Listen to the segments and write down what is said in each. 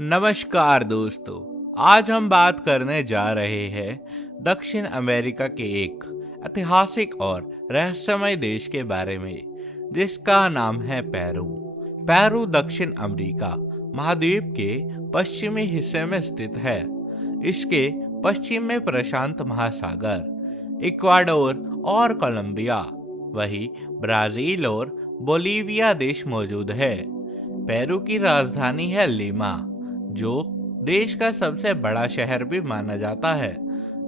नमस्कार दोस्तों। आज हम बात करने जा रहे हैं दक्षिण अमेरिका के एक ऐतिहासिक और रहस्यमय देश के बारे में जिसका नाम है पेरू। पेरू दक्षिण अमेरिका महाद्वीप के पश्चिमी हिस्से में स्थित है। इसके पश्चिम में प्रशांत महासागर, इक्वाडोर और कोलंबिया, वही ब्राजील और बोलीविया देश मौजूद है। पेरू की राजधानी है लीमा, जो देश का सबसे बड़ा शहर भी माना जाता है।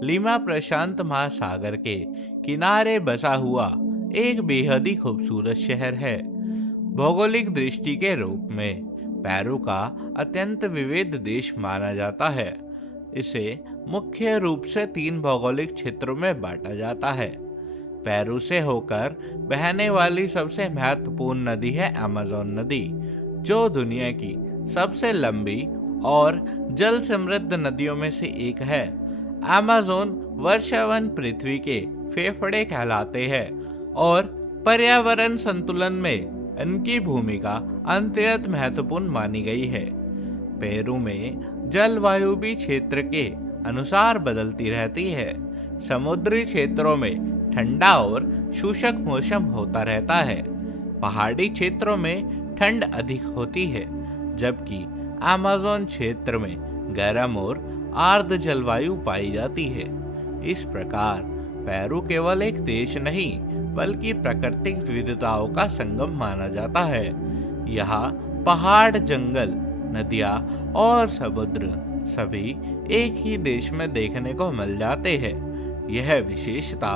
लीमा प्रशांत महासागर के किनारे बसा हुआ एक बेहद ही खूबसूरत शहर है। भौगोलिक दृष्टि के रूप में पेरू का अत्यंत विविध देश माना जाता है। इसे मुख्य रूप से 3 भौगोलिक क्षेत्रों में बांटा जाता है। पेरू से होकर बहने वाली सबसे महत्वपूर्ण नदी है अमेज़न नदी, जो दुनिया की सबसे लंबी और जल समृद्ध नदियों में से एक है। अमेज़न वर्षावन पृथ्वी के फेफड़े कहलाते हैं और पर्यावरण संतुलन में इनकी भूमिका अत्यंत महत्वपूर्ण मानी गई है। पेरू में जलवायु भी क्षेत्र के अनुसार बदलती रहती है। समुद्री क्षेत्रों में ठंडा और शुष्क मौसम होता रहता है। पहाड़ी क्षेत्रों में ठंड अधिक होती है, जबकि अमेज़न क्षेत्र में गर्म और आर्द्र जलवायु पाई जाती है। इस प्रकार पेरू केवल एक देश नहीं, बल्कि प्राकृतिक विविधताओं का संगम माना जाता है। यहाँ पहाड़, जंगल, नदियाँ और समुद्र सभी एक ही देश में देखने को मिल जाते हैं। यह विशेषता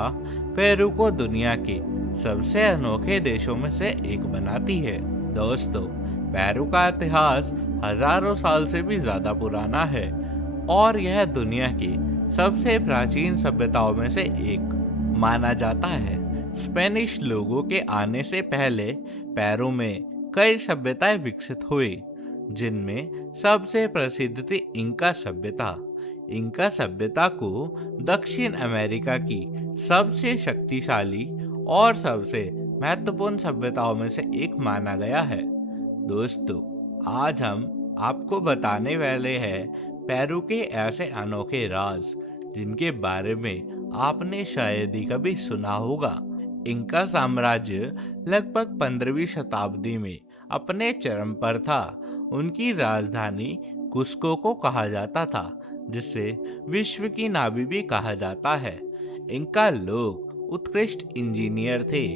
पेरू को दुनिया के सबसे अनोखे देशों में से एक बनाती है। दोस्तों, पेरू का इतिहास हजारों साल से भी ज्यादा पुराना है और यह दुनिया की सबसे प्राचीन सभ्यताओं में से एक माना जाता है। स्पेनिश लोगों के आने से पहले पेरू में कई सभ्यताएं विकसित हुई, जिनमें सबसे प्रसिद्ध थी इंका सभ्यता। इंका सभ्यता को दक्षिण अमेरिका की सबसे शक्तिशाली और सबसे महत्वपूर्ण सभ्यताओं में से एक माना गया है। दोस्तों, आज हम आपको बताने वाले हैं पेरू के ऐसे अनोखे राज जिनके बारे में आपने शायद ही कभी सुना होगा। इंका साम्राज्य लगभग 15वीं शताब्दी में अपने चरम पर था। उनकी राजधानी कुस्को को कहा जाता था, जिसे विश्व की नाभि भी कहा जाता है। इंका लोग उत्कृष्ट इंजीनियर थे।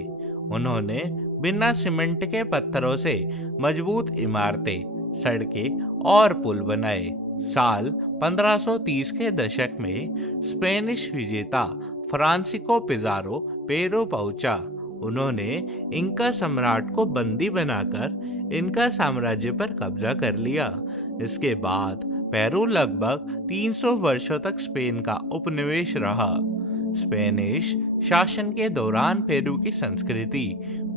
उन्होंने बिना सीमेंट के पत्थरों से मजबूत इमारतें, सड़कें और पुल बनाए। साल 1530 के दशक में स्पेनिश विजेता फ्रांसिस्को पिज़ारो पेरू पहुंचा। उन्होंने इंका सम्राट को बंदी बनाकर इंका साम्राज्य पर कब्जा कर लिया। इसके बाद पेरू लगभग 300 वर्षों तक स्पेन का उपनिवेश रहा। स्पेनिश शासन के दौरान पेरू की संस्कृति,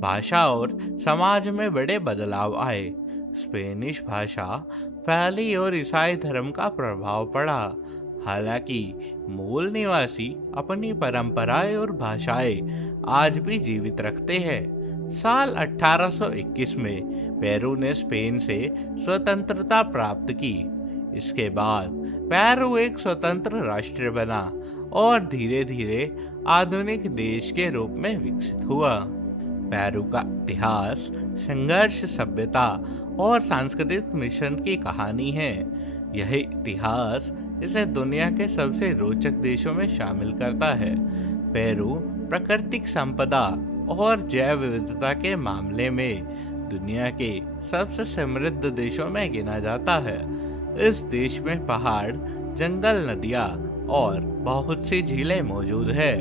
भाषा और समाज में बड़े बदलाव आए। स्पेनिश भाषा फैली और ईसाई धर्म का प्रभाव पड़ा। हालांकि मूल निवासी अपनी परंपराएं और भाषाएं आज भी जीवित रखते हैं। साल 1821 में पेरू ने स्पेन से स्वतंत्रता प्राप्त की। इसके बाद पेरू एक स्वतंत्र राष्ट्र बना और धीरे धीरे आधुनिक देश के रूप में विकसित हुआ। पेरू का इतिहास संघर्ष, सभ्यता और सांस्कृतिक मिश्रण की कहानी है। यह इतिहास इसे दुनिया के सबसे रोचक देशों में शामिल करता है। पेरू प्राकृतिक संपदा और जैव विविधता के मामले में दुनिया के सबसे समृद्ध देशों में गिना जाता है। इस देश में पहाड़, जंगल, नदियाँ और बहुत सी झीलें मौजूद है।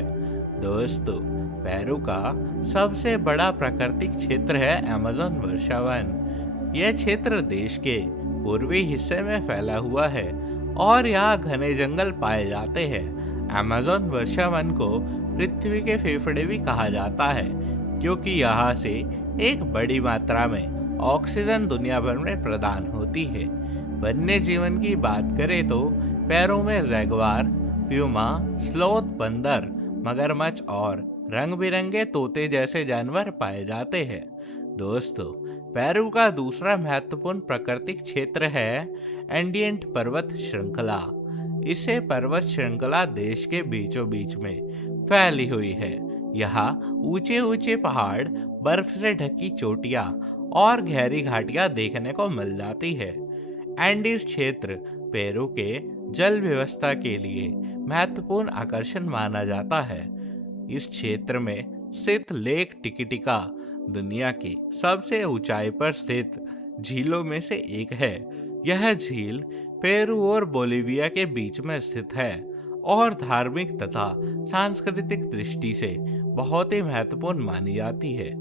दोस्तों, पेरू का सबसे बड़ा प्राकृतिक क्षेत्र है अमेज़न वर्षावन। यह क्षेत्र देश के पूर्वी हिस्से में फैला हुआ है और यहाँ घने जंगल पाए जाते हैं। अमेज़न वर्षावन को पृथ्वी के फेफड़े भी कहा जाता है, क्योंकि यहाँ से एक बड़ी मात्रा में ऑक्सीजन दुनिया भर में प्रदान होती है। वन्य जीवन की बात करें तो पेरू में जैगुआर, प्यूमा, स्लोथ, बंदर, मगरमच्छ और रंग बिरंगे तोते जैसे जानवर पाए जाते हैं। दोस्तों, पेरू का दूसरा महत्वपूर्ण प्राकृतिक क्षेत्र है एंडियंट पर्वत श्रृंखला। इसे पर्वत श्रृंखला देश के बीचों बीच में फैली हुई है। यहाँ ऊंचे ऊंचे पहाड़, बर्फ से ढकी चोटियां और गहरी घाटियां देखने को मिल जाती है। एंडीज क्षेत्र पेरू के जल व्यवस्था के लिए महत्वपूर्ण आकर्षण माना जाता है। इस क्षेत्र में स्थित लेक टिकिटिका दुनिया की सबसे ऊंचाई पर स्थित झीलों में से एक है। यह झील पेरू और बोलिविया के बीच में स्थित है और धार्मिक तथा सांस्कृतिक दृष्टि से बहुत ही महत्वपूर्ण मानी जाती है।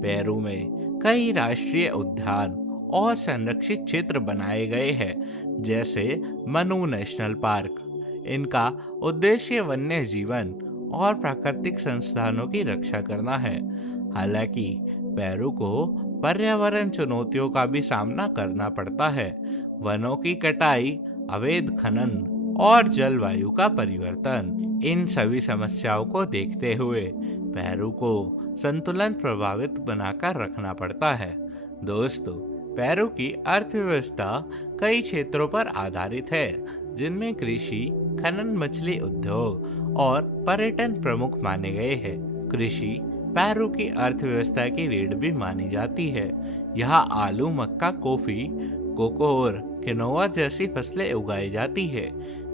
पेरू में कई राष्ट्रीय उद्यान और संरक्षित क्षेत्र बनाए गए हैं, जैसे मनु नेशनल पार्क। इनका उद्देश्य वन्य जीवन और प्राकृतिक संसाधनों की रक्षा करना है। हालांकि पेरू को पर्यावरण चुनौतियों का भी सामना करना पड़ता है। वनों की कटाई, अवैध खनन और जलवायु का परिवर्तन, इन सभी समस्याओं को देखते हुए पेरू को संतुलन प्रभावित बनाकर रखना पड़ता है। दोस्तों, पेरू की अर्थव्यवस्था कई क्षेत्रों पर आधारित है, जिनमें कृषि, खनन, मछली उद्योग और पर्यटन प्रमुख माने गए हैं। कृषि पेरू की अर्थव्यवस्था की रीढ़ भी मानी जाती है। यहाँ आलू, मक्का, कॉफी, कोको और किनोआ जैसी फसलें उगाई जाती है।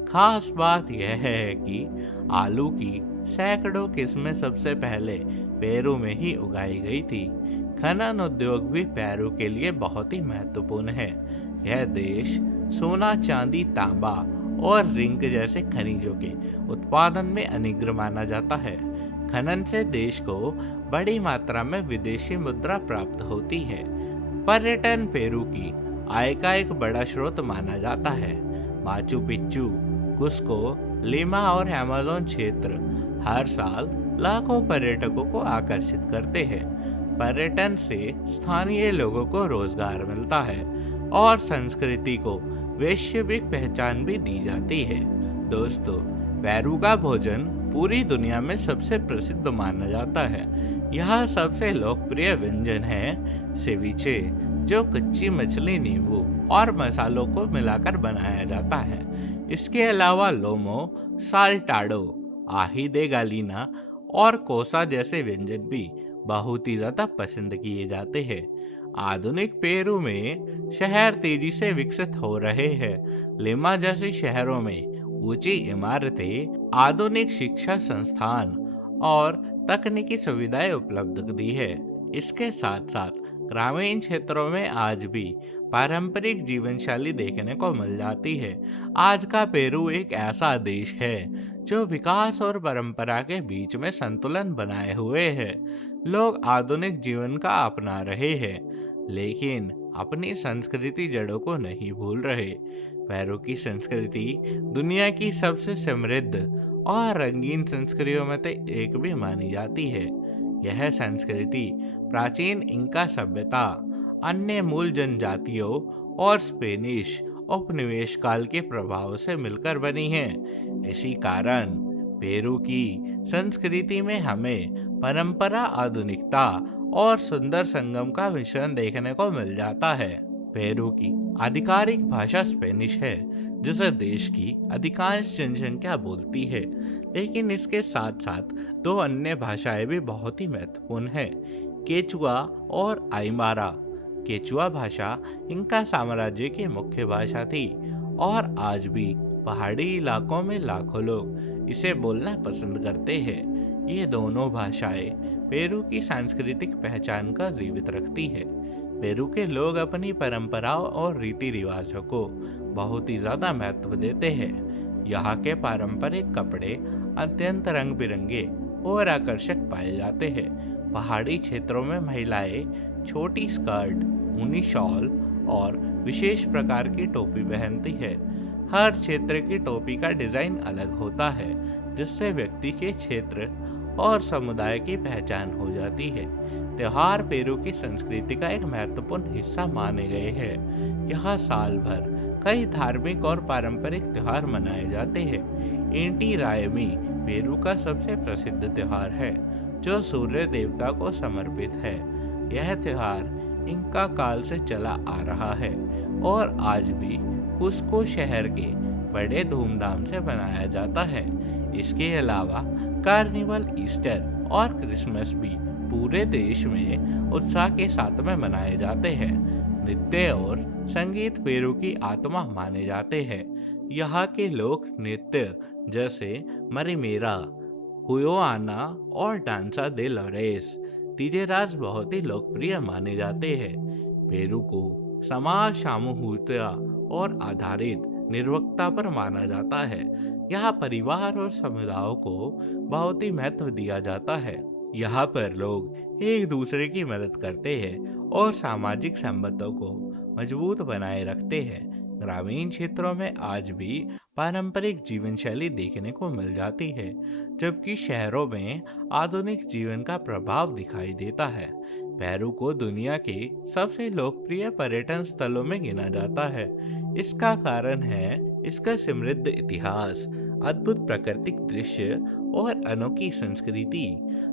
खास बात यह है कि आलू की सैकड़ों किस्में सबसे पहले पेरू में ही उगाई गई थी। खनन उद्योग भी पेरू के लिए बहुत ही महत्वपूर्ण है। यह देश सोना, चांदी, तांबा और जिंक जैसे खनिजों के उत्पादन में अग्रणी माना जाता है। खनन से देश को बड़ी मात्रा में विदेशी मुद्रा प्राप्त होती है। पर्यटन पेरू की आय का एक बड़ा स्रोत माना जाता है। माचू पिच्चू, कुस्को, लिमा और अमेज़न क्षेत्र हर साल लाखों पर्यटकों को आकर्षित करते हैं। पर्यटन से स्थानीय लोगों को रोजगार मिलता है और संस्कृति को वैश्विक पहचान भी दी जाती है। दोस्तों, पेरू का भोजन पूरी दुनिया में सबसे प्रसिद्ध माना जाता है। यहाँ सबसे लोकप्रिय व्यंजन है सेविचे, जो कच्ची मछली, नींबू और मसालों को मिलाकर बनाया जाता है। इसके अलावा लोमो, साल्टाडो, आही दे गालिना और कोसा जैसे व्यंजन भी बहुत ही ज्यादा पसंद किए जाते हैं। आधुनिक पेरू में शहर तेजी से विकसित हो रहे हैं। लिमा जैसे शहरों में ऊंची इमारतें, आधुनिक शिक्षा संस्थान और तकनीकी सुविधाएं उपलब्ध दी है। इसके साथ साथ ग्रामीण क्षेत्रों में आज भी पारंपरिक जीवन शैली देखने को मिल जाती है। आज का पेरू एक ऐसा देश है जो विकास और परंपरा के बीच में संतुलन बनाए हुए है। लोग आधुनिक जीवन का अपना रहे हैं, लेकिन अपनी संस्कृति जड़ों को नहीं भूल रहे। पेरू की संस्कृति दुनिया की सबसे समृद्ध और रंगीन संस्कृतियों में से एक भी मानी जाती है। यह संस्कृति प्राचीन इंका सभ्यता, अन्य मूल जनजातियों और स्पेनिश उपनिवेश काल के प्रभाव से मिलकर बनी है। इसी कारण पेरू की संस्कृति में हमें परंपरा, आधुनिकता और सुंदर संगम का मिश्रण देखने को मिल जाता है। पेरू की आधिकारिक भाषा स्पेनिश है, जिसे देश की अधिकांश जनसंख्या बोलती है, लेकिन इसके साथ साथ दो अन्य भाषाएं भी बहुत ही महत्वपूर्ण हैं, केचुआ और आइमारा। केचुआ भाषा इंका साम्राज्य की मुख्य भाषा थी और आज भी पहाड़ी इलाकों में लाखों लोग इसे बोलना पसंद करते हैं। ये दोनों भाषाएं पेरू की सांस्कृतिक पहचान का जीवित रखती है। पेरू के लोग अपनी परंपराओं और रीति रिवाजों को बहुत ही ज्यादा महत्व देते हैं। यहाँ के पारंपरिक कपड़े अत्यंत रंग बिरंगे और आकर्षक पाए जाते हैं। पहाड़ी क्षेत्रों में महिलाएं छोटी स्कर्ट, ऊनी शॉल और विशेष प्रकार की टोपी पहनती है। हर क्षेत्र की टोपी का डिजाइन अलग होता है, जिससे व्यक्ति के क्षेत्र और समुदाय की पहचान हो जाती है। त्योहार पेरू की संस्कृति का एक महत्वपूर्ण हिस्सा माने गए हैं। यहाँ साल भर कई धार्मिक और पारंपरिक त्योहार मनाए जाते हैं। इंटी रायमी पेरू का सबसे प्रसिद्ध त्योहार है, जो सूर्य देवता को समर्पित है। यह त्योहार इंका काल से चला आ रहा है और आज भी कुस्को शहर के बड़े धूमधाम से मनाया जाता है। इसके अलावा कार्निवल, ईस्टर और क्रिसमस भी पूरे देश में उत्साह के साथ में मनाए जाते हैं। नृत्य और संगीत पेरू की आत्मा माने जाते हैं। यहाँ के लोक नृत्य जैसे मरिमेरा, हुयोआना और डांसा दे लॉरेस तीजेराज बहुत ही लोकप्रिय माने जाते हैं। पेरू को समाज सामूहिकता और आधारित निर्भरता पर माना जाता है। यहाँ परिवार और समुदायों को बहुत ही महत्व दिया जाता है। यहाँ पर लोग एक दूसरे की मदद करते हैं और सामाजिक संबंधों को मजबूत बनाए रखते हैं। ग्रामीण क्षेत्रों में आज भी पारंपरिक जीवन शैली देखने को मिल जाती है, जबकि शहरों में आधुनिक जीवन का प्रभाव दिखाई देता है। पेरू को दुनिया के सबसे लोकप्रिय पर्यटन स्थलों में गिना जाता है। इसका कारण है इसका समृद्ध इतिहास, अद्भुत प्राकृतिक दृश्य और अनोखी संस्कृति।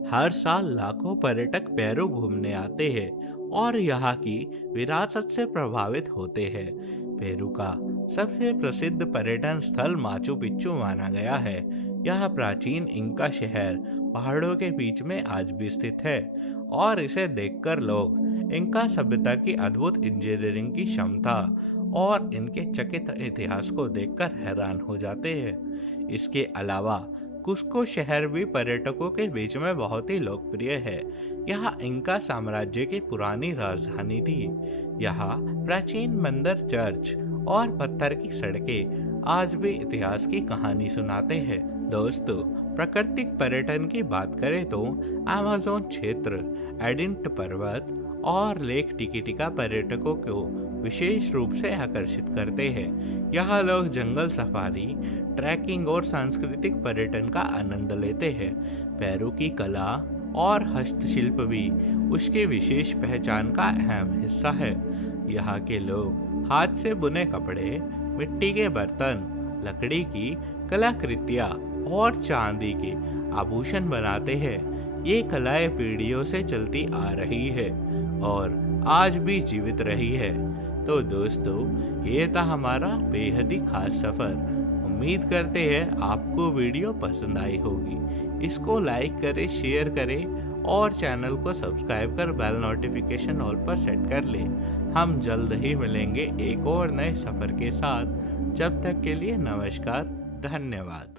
हर साल लाखों पर्यटक पेरू घूमने आते हैं और यहाँ की विरासत से प्रभावित होते हैं। पेरू का सबसे प्रसिद्ध पर्यटन स्थल माचू पिच्चू माना गया है। यह प्राचीन इंका शहर पहाड़ों के बीच में आज भी स्थित है और इसे देखकर लोग इंका सभ्यता की अद्भुत इंजीनियरिंग की क्षमता और इनके चकित इतिहास को देखकर हैरान हो जाते हैं। इसके अलावा कुस्को शहर भी पर्यटकों के बीच में बहुत ही लोकप्रिय है। यह इंका साम्राज्य की पुरानी राजधानी थी। यहाँ प्राचीन मंदिर, चर्च और पत्थर की सड़कें आज भी इतिहास की कहानी सुनाते हैं। दोस्तों, प्राकृतिक पर्यटन की बात करें तो अमेज़न क्षेत्र, एडिंट पर्वत और लेक टिकिटिका पर्यटकों को विशेष रूप से आकर्षित करते हैं। यहाँ लोग जंगल सफारी, ट्रैकिंग और सांस्कृतिक पर्यटन का आनंद लेते हैं। पेरू की कला और हस्तशिल्प भी उसकी विशेष पहचान का अहम हिस्सा है। यहाँ के लोग हाथ से बुने कपड़े, मिट्टी के बर्तन, लकड़ी की कलाकृतियाँ और चांदी के आभूषण बनाते हैं। ये कलाएं पीढ़ियों से चलती आ रही है और आज भी जीवित रही है। तो दोस्तों, ये था हमारा बेहद ही खास सफ़र। उम्मीद करते हैं आपको वीडियो पसंद आई होगी। इसको लाइक करें, शेयर करें और चैनल को सब्सक्राइब कर बेल नोटिफिकेशन ऑल पर सेट कर लें। हम जल्द ही मिलेंगे एक और नए सफ़र के साथ। जब तक के लिए नमस्कार, धन्यवाद।